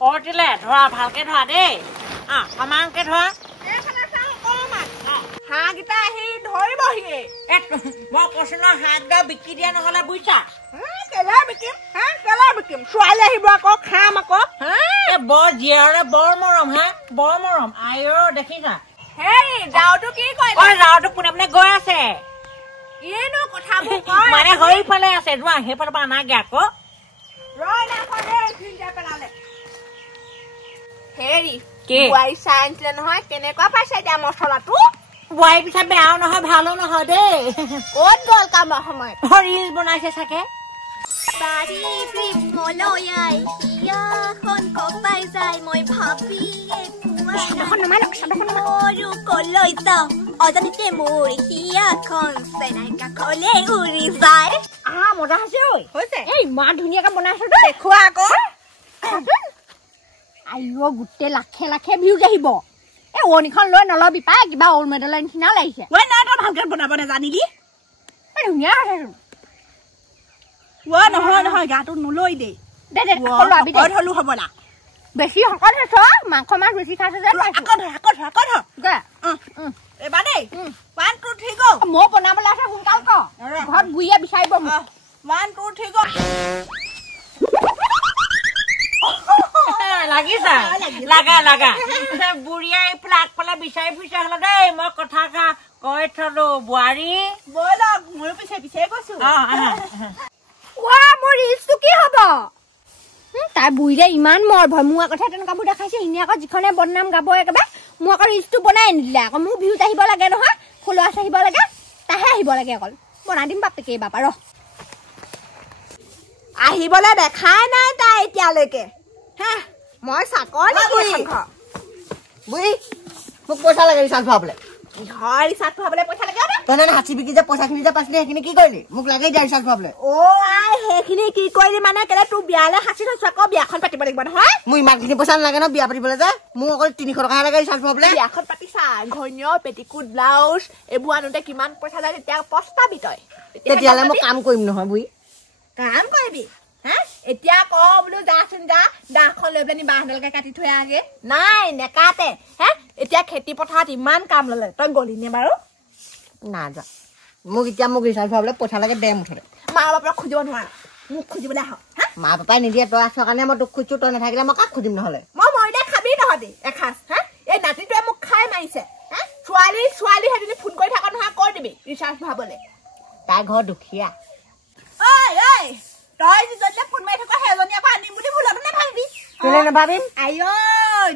অৰ্টিলে ধৰা ভালকে ধৰা দেই সমানকে ধৰা হাঁহকেইটা আহি ধৰিবহি মই কৈছো ন হাঁহকেইটা বিকি দিয়া নহলে বুজিছা কেলে বিকিম ছোৱালী আহিব আকৌ খাম আকৌ বৰ জীয়াৰে বৰ মৰম বৰ মৰম আইঅ দেখিছা হেই যাওঁতো কি কৰিলে যাওঁতো পোনে পোনে গৈ আছে কিনো কথাবোৰ মানে সেইফালে আছে যোৱা সেইফালৰ পৰা আনাগে আকৌ হেৰি বোৱাৰী চাই আনিছিলে নহয় কেনেকুৱা পাইছে এতিয়া মছলাটো বোৱাৰী পিছা বেয়াও নহয় ভালো নহয় দেই ক'ত গ'ল কামৰ সময়ত ৰিল বনাইছে চাগে বাৰী মলয়াই হিয়াখন কপাই যায় মই ভাবি সৰু কলৈ যাওঁ অজানিতে মোৰ হিয়াখন চেনাই কাষলে উৰি যায় মজা হৈছে ইমান ধুনীয়াকে বনাইছো দেখুৱা আকৌ আইঅ গোটেই লাখে লাখে ভিউজ আহিব এই ওৱনিখন লৈ নলবি পাই কিবা অল মেডেলৰ নিচিনা লাগিছে নাই তই ভালকে বনাব নাজানিলি ধুনীয়া নহয় গাটো নলৈ দেই হলো হ'ব না বেছি শকত হৈছ মাংস মাছ বেছি খাইছ যে এবাৰ দেই 1 2 3 গো মই বনাবলৈ আছে সোনকাল ক ঘৰত বুঢ়ীয়ে বিচাৰিব 1 2 3 গো লাগিছা লাগা বুঢ়ীয়ে আগফালে বিচাৰি ফুৰিছে হলে দেই মই কথা কৈ থলো বোৱাৰী ব'লক মোৰ পিছে কৈছো মোৰ ৰিলছটো কি হ'ব তাই বুঢ়ীৰে ইমান মৰ ভয় মোৰ আগতে তেনেকুৱাবোৰ দেখাইছে এনে আকৌ যিখনে বদনাম গাব একেবাৰে মোৰ আকৌ ৰিলছটো বনাই নিদিলে আকৌ মোৰ ভিউজ আহিব লাগে নহয় ফলোৱাৰ্ছ আহিব লাগে তাহে আহিব লাগে অকল বনাই দিম বাপেকে বাপা ৰ আহিবলৈ দেখাই নাই তাই এতিয়ালৈকে মই চাকৰ বুঢ়ী মোক পইচা লাগে ৰিচাৰ্জ ভৰাবলে ৰিচাৰ্জ ভৰাবলে পইচা লাগে তই হাঁচি বিকি যে পইচাখিনি যে পাইছিলি সেইখিনি কি কৰিলি মোক লাগে এতিয়া ৰিচাৰ্জ ভৰাবলে সেইখিনি কি কৰিলি মানে কেলে তোৰ বিয়ালে সাঁচি থৈছো আকৌ বিয়াখন পাতিব লাগিব নহয় মোৰ ইমানখিনি পইচা নালাগে ন বিয়া পাতিবলৈ যে মোক অকল 300 টকাহে লাগে ৰিচাৰ্জ ভৰাবলে বিয়াখন পাতিছা ঘৈণীয় পেটিকুট ব্লাউজ এইবোৰ আনোতে কিমান পইচা লাগে তেতিয়া পস্তাবি তই তেতিয়ালে মই কাম কৰিম নহয় বুঢ়ী কাম কৰিবি এতিয়া ক বোলো যাচোন যা দাখন লৈ পেলাই বাঁহডালকে কাটি থৈ আগে নাই নেকাতে এতিয়া খেতি পথাৰত ইমান কাম ললে তই গলি নে বাৰু না যা মোক এতিয়া মোক ৰিচাৰ্জ ভৰাবলে পইচা লাগে দে মুঠতে মা বাপেক খুজিব নোৱাৰা মোক খুজিবলৈ আহ মা পাপাই নিদিয়ে তই আছ কাৰণে মই তোক খুজিছো তই নাথাকিলে মই কাক খুজিম নহলে মই মৰিলে খাবি তহঁতি এসাঁজ এই নাতিটোৱে মোক খাই মাৰিছে ছোৱালী সেইজনী ফোন কৰি থকা নহয় কৈ দিবি ৰিচাৰ্জ ভৰাবলে তাই ঘৰ দুখীয়া তই যদি ফোন মাৰি থকা সেইজনী আকৌ আনিম বুলি ভুলতো নাভাবিবি কেলে নাভাবিম আইঅ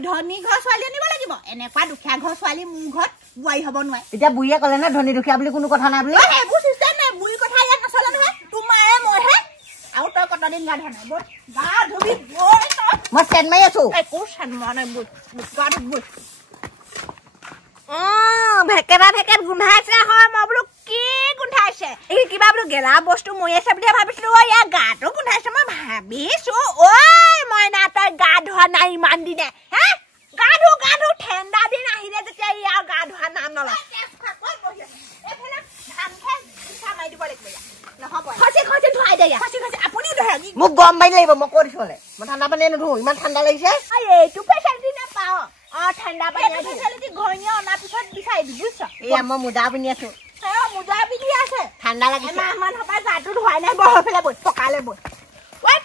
ধনী ঘৰ ছোৱালী আনিব লাগিব এনেকুৱা দুখীয়া ঘৰ ছোৱালী মোৰ ঘৰত বোৱাৰী হ'ব নোৱাৰে এতিয়া বুঢ়ীয়ে ক'লে না ধনী দুখীয়া বুলি কোনো কথা নাই বুলি সেইবোৰ চিষ্টেম নাই বুঢ়ী কথা ইয়াত নচলে নহয় তোমাৰে মইহে আৰু তই কতদিন গা ধোৱা নাই বৈ গা ধুবি বৈ মই চেন মাৰি আছো একো চেন মৰা নাই বৈ গা ধুবি বৈ ভেকেট গোন্ধাইছে হয় মই বোলো কি গোন্ধাইছে এই কিবা বোলো গেলা বস্তু মৰি আছে বুলি ভাবিছিলো ইয়াৰ গাটো গোন্ধাইছে মই ভাবিছো ঐ মইনা তই গা ধোৱা নাই ইমান দিনে গা ধু ঠাণ্ডা দিন আহিলে যেতিয়া ইয়াৰ গা ধোৱা নাম নলয় মোক গৰম পানী লাগিব মই কৈ দিছো হলে মই ঠাণ্ডা পানী নুধো ইমান ঠাণ্ডা লাগিছে এইটো ফেচিলিটি নাপাও ঠাণ্ডা পানী ফেচিলিটি ঘৈণীয়ে অনাৰ পিছত বিচাৰি দি বুজিছ এয়া মই মোজা পিন্ধি আছো মোজা পিন্ধি আছে ঠাণ্ডা লাগিছে এমাহমান সপাই গাটো ধোৱাই নাই বহৰ পেলাই বৈ পকালে বৈ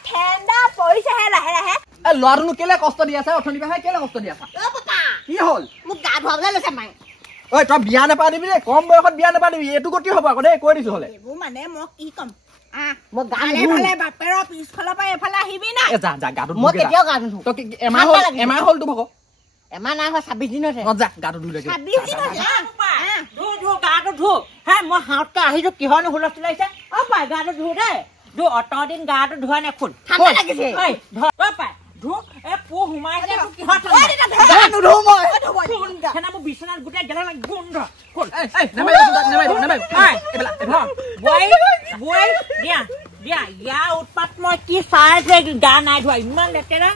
ঠাণ্ডা পৰিছেহে লাহে লাহে ল'ৰাটোনো কেলে কষ্ট দি আছে অথনি পা কেলে কষ্ট দি আছা কি হ'ল মোক গা ধুৱাবলৈ লৈছে মায়ে ঐ তই বিয়া নাপাতিবি দেই কম বয়সত বিয়া নাপাতিবি এইটো গতি হ'ব আকৌ দেই কৈ দিছো হলে এইবোৰ মানে মই কি কম মই গা এফালে বাপেৰৰ পিছফালৰ পৰা এফালে আহিবি না যা গাটো মই কেতিয়াও গা নুধো তই এমাহ হ'ল তো ভাগ এমাহ নাই হোৱা 26 দিন হৈছে যা গাটো ধুই লাগে গাটো ধু মই হাতকে আহিছো কিহৰনো হুলস্থুল লাগিছে পাই গাটো ধু দেই অত দিন গাটো ধোৱা নাই শুন ঠাণ্ডা লাগিছে পাই ধু পু সোমাইছে কিহৰ মোৰ বিচনাত গোটেই গেলা গোন্ধ দিয়া ইয়াৰ উৎপাত মই কি চাই গা নাই ধোৱা ইমান লেতেৰা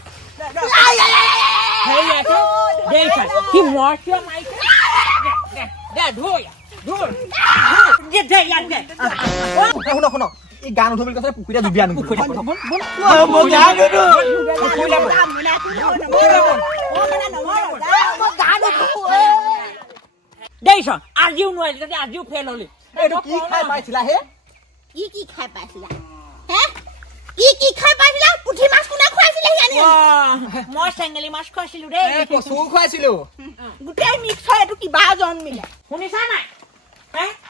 সি মৰ চিঞ মাৰিছে এই গান উঠো বুলি কৈছে পুখুৰীতে ডুবি আনো পুখুৰীতে মই গান উঠো দেই চ আজিও নোৱাৰিলি যদি আজিও ফেল হলি এইটো কি খাই পাইছিলা হে কি খাই পাইছিলা হে কি খাই পাইছিলা পুঠি মাছ কোনে খুৱাইছিলে ইয়ানি মই চেঙেলী মাছ খুৱাইছিলো দেই কচু খুৱাইছিলো গোটেই মিক্স হয় এইটো কিবা জন্মিলে শুনিছা নাই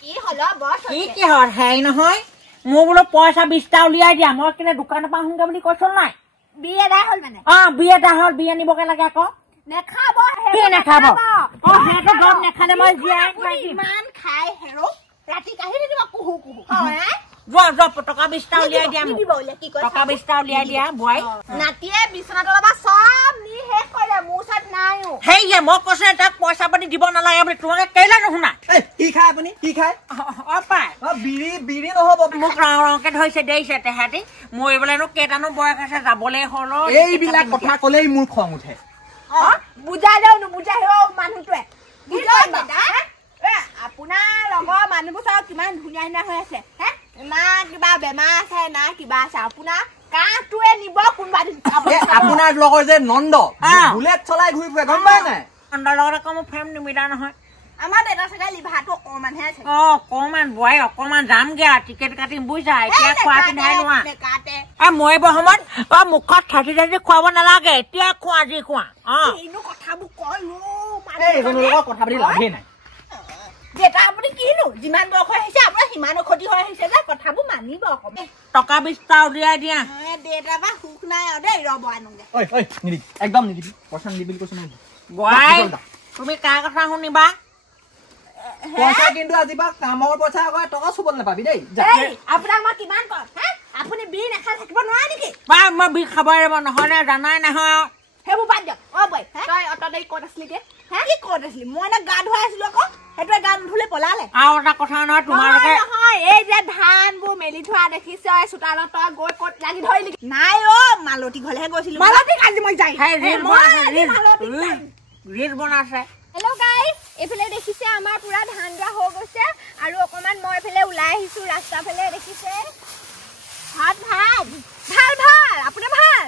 কি হল বছ কি হল হেৰি নহয় মোৰ বোলো পইচা 20টা উলিয়াই দিয়া মই কেনে দোকানৰ পৰা আহোঁগে বুলি কৈছিল নাই বিয়ে দাই হল মানে বিয়ে এটা হল বিয়ে নিবগে লাগে আকৌ নেখাব কি নেখাব সেইটো দম নেখালে মই জীয়াই ইমান খাই হেৰো ৰাতি কাহি দিব কুহু কুহু হয় যোৱা টকা 20টা উলিয়াই দিয়া টকা 20টা উলিয়াই দিয়া বোৱাই নাতিয়ে বিছনা তলবা চব নি শেষ কৰিলে মোৰ চাত নাইও হেৰিয়ে মই কৈছো তাক পইচা পাতি দিব নালাগে বুলি তোমাকে কেলে নুশুনা কি খাই আপুনি কি খাই পাই বিৰি নহ'ব মোক ৰংকে ধৰিছে দেৰিছে তেহেঁতি মৰিবলেনো কেইটানো বয়স আছে যাবলৈ হ'ল এইবিলাক কথা ক'লেই মোৰ খং উঠে বুজাই দেও নুবুজাই হেও মানুহটোৱে আপোনাৰ লগৰ মানুহবোৰ চাওক কিমান ধুনীয়া ধুনীয়া হৈ আছে হে না কিবা বেমাৰ আছে না কিবা আছে আপোনাৰ কাহটোৱে নিব কোনোবা দিন আপোনাৰ লগৰ যে নন্দ বুলেট চলাই ঘূৰি ফুৰে গম পাই নাই নন্দৰ লগত আকৌ মোৰ ফ্ৰেম নিমিলা নহয় আমাৰ দেউতা চাগে লিভাৰটো অকণমানহে আছে অকণমান বোৱাই অকণমান যামগে আৰু টিকেট কাটিম বুজিছা এতিয়া খোৱা পিন্ধাই নোৱা মৰিব সময়ত মুখত থাকি থাকি খুৱাব নালাগে এতিয়া খোৱা যি খোৱা কথাবোৰ কয় কথা পাতি লাভেই নাই দেউতা আপুনি কিনো যিমান বয়স আহিছে আপোনাৰ সিমানো ক্ষতি হৈ আহিছে যে কথাবোৰ মানিব অকণমান টকা 20টা উলিয়াই দিয়া দেউতা বা সুখ নাই আৰু দেই ৰ'ব আনোগে নিদিবি একদম নিদিবি পইচা নিদিবি কৈছো নহয় বোৱাই তুমি কাৰ কথা শুনিবা পইচা কিন্তু আজি পৰা কামৰ পইচা আকৌ টকা চুব নাপাবি দেই আপোনাক মই কিমান কম আপুনি বি নাখাই থাকিব নোৱাৰে নেকি মই বি খাবই লাগিব নহ'লে জানাই নহয় সেইবোৰ বাদ দিয়ক বই তই অট দেৰি ক'ত আছিলি কি ক'ত আছিলি মই না গা ধুৱাই আছিলো আকৌ সেইটোৱে গা নুধুলে পলালে আৰু এটা কথা নহয় তোমালোকে নহয় এই যে ধানবোৰ মেলি থোৱা দেখিছ চোতালত তই গৈ ক'ত লাগি ধৰিলি নাই মালতী ঘৰলেহে গৈছিলো মালতী আজি মই যাই ৰিল বনাইছে হেল্ল' গাইজ এইফালে দেখিছে আমাৰ পুৰা ধান ৰোৱা হৈ গৈছে আৰু অকণমান মই এইফালে ওলাই আহিছো ৰাস্তাৰ ফালে দেখিছে ভাত ভাল ভাল ভাল আপোনাৰ ভাল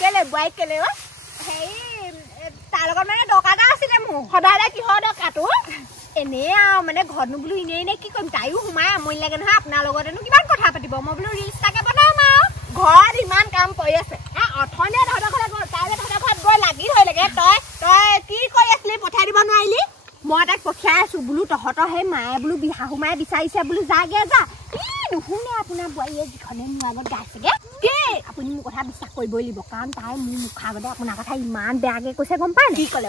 কেলে বোৱাই কেলে হেৰি তাৰ লগত মানে দৰকাৰ এটা আছিলে মোৰ সদায় কিহৰ দৰকাৰটো এনেই আৰু মানে ঘৰতনো বোলো এনেই কি কৰিম তাইও সোমাই আমনি লাগে নহয় আপোনাৰ লগতেনো কিমান কথা পাতিব মই বোলো ৰিলছ তাকে বনাম আৰু ঘৰত ইমান কাম কৰি আছে অথনিয়ে তহঁতৰ ঘৰত গ'ল তাইলে তহঁতৰ ঘৰত গৈ লাগি ধৰিলেগে তই কি কৰি আছিলি পঠাই দিব নোৱাৰিলি মই তাক পঠিয়াই আছো বোলো তহঁতৰ সেই মায়ে বোলো শাহু মায়ে বিচাৰিছে বোলো যাগে যা নুশুনে আপোনাৰ বোৱাৰীয়ে যিখনে মোৰ আগত গাইছেগে কি আপুনি মোৰ কথা বিশ্বাস কৰিবই লাগিব কাৰণ তাই মোৰ মুখৰ আগতে আপোনাৰ কথা ইমান বেয়াকে কৈছে গম পায় কি ক'লে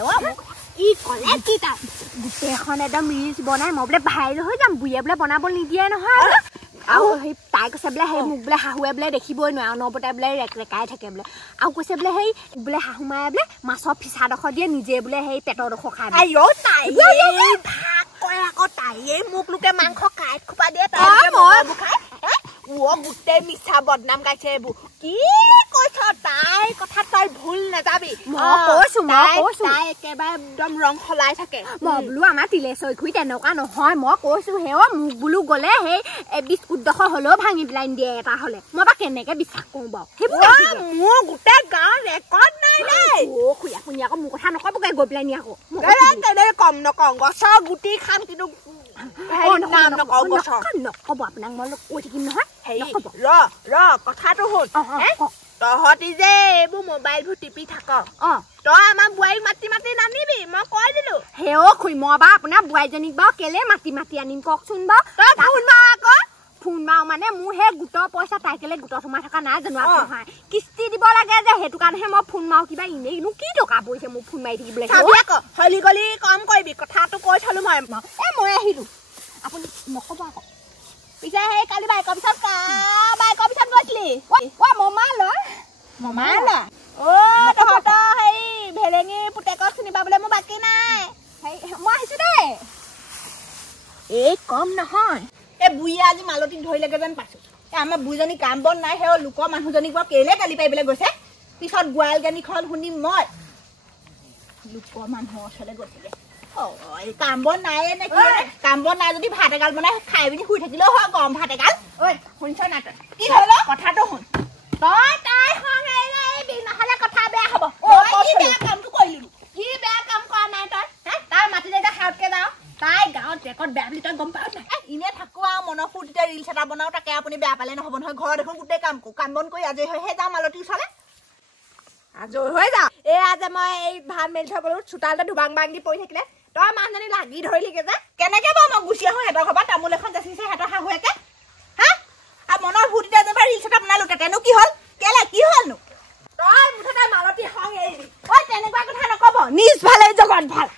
কি তাই গোটেইখন একদম ৰিলছ বনাই মই বোলে ভাইৰেল হৈ যাম বুঢ়ীয়ে বোলে বনাব নিদিয়ে নহয় আৰু সেই তাই কৈছে বোলে সেই মোক বোলে শাহুৱে বোলে দেখিবই নোৱাৰে অনবৰতে বোলে ৰেকাই থাকে বোলে আৰু কৈছে বোলে সেই বোলে শাহু মায়ে বোলে মাছৰ ফিচাডোখৰ দিয়ে নিজে বোলে সেই পেটৰডোখৰ খাই তাইয়ে মোক লোকে মাংস কাইট খোপা দিয়ে গোটেই মিছা বদনাম গাইছে এইবোৰ কি কৈছ তাই কথা তই ভুল নাযাবি তাই একেবাৰে একদম ৰং সলাই থাকে মই বোলো আমাৰ তিলেশ্বৰী তেনেকুৱা নহয় মই কৈছো হে মোক বোলো গলে সেই বিস্কুটডোখৰ হলেও ভাঙি পেলাই দিয়ে এটা হলে মই বা কেনেকে বিশ্বাস কৰো বাৰু সেইবোৰ মোৰ গোটেই গাঁৱৰ ৰেকৰ্ড নাই দেই খুৰীয়া শুনি আকৌ মোৰ কথা নকবগে গৈ পেলাই নি আকৌ কম নকওঁ গছৰ গুটি খাম কিন্তু নকব আপোনাক মই কৈ থাকিম নহয় কথাটো শুন তহঁতি যে এইবোৰ মোবাইলবোৰ টিপি থাক তই আমাৰ বোৱাৰীক মাতি মাতি নানিবি মই কৈ দিলো সেও খুই মই বা আপোনাৰ বোৱাৰীজনীক বাৰু কেলে মাতি মাতি আনিম কওকচোন বাৰু তই ফোন মাৰ আকৌ ফোন মাৰ মানে মোৰ সেই গোটৰ পইচা তাই কেলে গোটত সোমাই থকা নাই জানো নহয় কিস্তি দিব লাগে যে সেইটো কাৰণেহে মই ফোন মাৰো কিবা এনেইনো কি টকা পৰিছে মোক ফোন মাৰি থাকিবলৈ হলি গলি কম কৰিবি কথাটো কৈ থলো মই আহিলো আপুনি নকব আকৌ পিছে সেই কালি বাইকৰ পিছত গৈছিলি মমালৈ তহঁতৰ সেই ভেলেঙি পুতেকক চিনি পাবলৈ মোৰ বাকী নাই মই আহিছো দেই এই কম নহয় এই বুঢ়ীয়ে আজি মালতীক ধৰিলেগে যেন পাইছো আমাৰ বুঢ়ীজনী কাম বন নাই সেই লোকৰ মানুহজনীক বাৰু কেলে গালি পাৰিবলৈ গৈছে পিছত গোৱালগানি খন শুনি মই লোকৰ মানুহৰ ওচৰলৈ গৈছিলে কাম বন নাই নে কি কাম বন নাই যদি ভাত এগাল বনাই খাই পিনি শুই থাকিলেও হয় গৰম ভাত এগাল ঐ শুনিছ নাই তই কি হ'ল কথাটো শুন তই তাই খং এৰিলে এই নহ'লে কথা বেয়া হ'ব কি বেয়া কামটো কৰিলি কি বেয়া কাম কৰা নাই তই তাই মাটি জেগা খাওঁতকে যাওঁ তাই গাঁৱত ৰেকৰ্ড বেয়া বুলি তই গম পাৱ নাই ইনে থাকো আৰু মনৰ ফূৰ্তিতে ৰিলছ এটা বনাওঁ তাকে আপুনি বেয়া পালে নহ'ব নহয় ঘৰত দেখোন গোটেই কাম বন কৰি আজৰি হৈহে যাওঁ মালতী ওচৰলৈ আজৰি হৈ যাওঁ এয়া যে মই এই ভাত মেলি থৈ গ'লো চোতালতে ধুবাং বাং দি পৰি থাকিলে তই মানুহজনী লাগি ধৰিলিগে যে কেনেকে বাৰু মই গুচি আহোঁ সিহঁতৰ ঘৰৰ তামোল এখন যাচিছে সিহঁতৰ শাহুৱেকে হা আৰু মনৰ ফূৰ্তিতে যেনিবা ৰিলছ এটা বনালো তাতেনো কি হ'ল কেলে কি হ'লনো তই মুঠতে মালতী খং এৰিবি ঐ তেনেকুৱা কথা নক'ব নিজ ভালে জগত ভাল